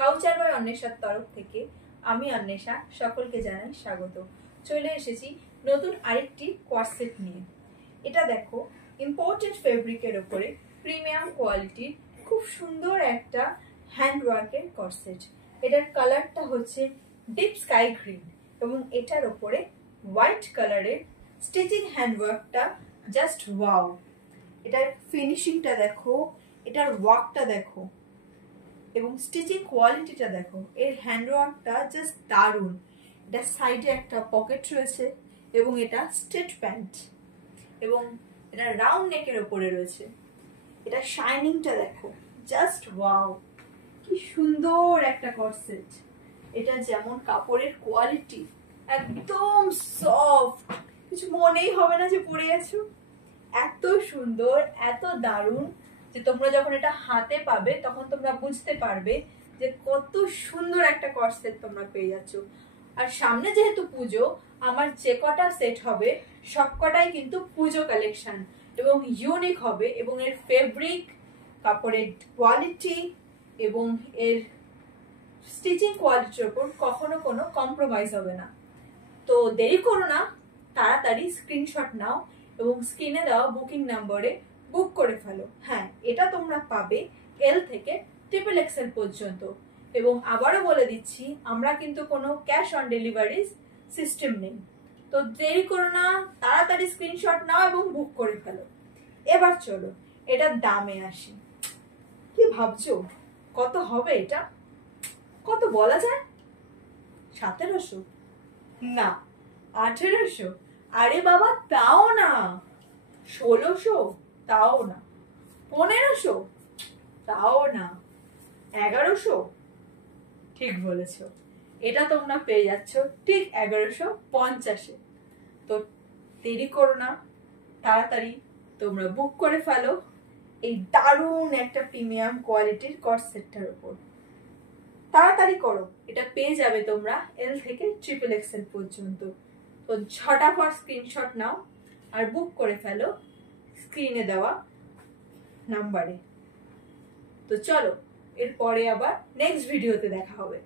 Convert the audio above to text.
কাউচার by অন্বেষার তরফ থেকে আমি অন্বেষা সকলকে জানাই স্বাগত। চলে এসেছি নতুন আরেকটি কোয়ার্সেট নিয়ে। এটা দেখো ইম্পোর্টেড ফেব্রিকের ওপরে প্রিমিয়াম কোয়ালিটির খুব সুন্দর একটা হ্যান্ডওয়ার্কের কোয়ার্সেট। এটার কালারটা হচ্ছে ডিপ স্কাই গ্রিন এবং এটার ওপরে হোয়াইট কালারের স্টিচিং হ্যান্ডওয়ার্কটা জাস্ট ওয়াও। এটার ফিনিশিংটা দেখো, এটার ওয়ার্কটা দেখো এবং স্টিচিং কোয়ালিটিটা দেখো। এর হ্যান্ডওয়ার্কটা জাস্ট দারুণ। এটার সাইডে একটা পকেট রয়েছে এবং এটা স্ট্রেট প্যান্ট এবং এটা রাউন্ড নেকের ওপরে রয়েছে। এটা শাইনিংটা দেখো, জাস্ট ওয়াও, কি সুন্দর একটা কর্সেট। এটা যেমন কাপড়ের কোয়ালিটি একদম সফট, কিছু মনেই হবে না যে পরে আছো। এত সুন্দর, এত দারুণ যে তোমরা যখন এটা হাতে পাবে তখন তোমরা বুঝতে পারবে যে কত সুন্দর একটা কর্সেট তোমরা পেয়ে যাচ্ছ। আর সামনে যেহেতু পুজো, আমার যে কটা সেট হবে সবকটাই কিন্তু পুজো কালেকশন এবং ইউনিক হবে এবং এর ফেব্রিক, কাপড়ের কোয়ালিটি এবং এর স্টিচিং কোয়ালিটির উপর কখনো কোনো কম্প্রোমাইজ হবে না। তো দেরি করো না, তাড়াতাড়ি স্ক্রিনশট নাও এবং স্ক্রিনে দেওয়া বুকিং নম্বরে বুক করে ফেলো। হ্যাঁ, এটা তোমরা পাবে এল থেকে XXL পর্যন্ত। এবং আবারও বলে দিচ্ছি, আমরা কিন্তু কোনো ক্যাশ অন ডেলিভারি সিস্টেম নেই। তো দেরি করো না, তাড়াতাড়ি স্ক্রিনশট নাও এবং বুক করে ফেলো। এবার চলো এটার দামে আসি। কি ভাবছো কত হবে এটা? কত বলা যায়? 1700? না, 1800? আরে বাবা তাও না। 1600? তাও না। 1500? তাও না। 1100? ঠিক বলেছ, এটা তোমরা পেয়ে যাচ্ছ ঠিক 1150-এ। তো দেরি করো না, তাড়াতাড়ি তোমরা বুক করে ফেলো এই দারুণ একটা প্রিমিয়াম কোয়ালিটির কর্সেটটার উপর। তাড়াতাড়ি করো, এটা পেয়ে যাবে তোমরা এল থেকে XXL পর্যন্ত। তো ঝটাফট স্ক্রিনশট নাও আর বুক করে ফেলো স্ক্রিনে দেওয়া নাম্বারে। তো চলো এরপরে আবার নেক্সট ভিডিওতে দেখা হবে।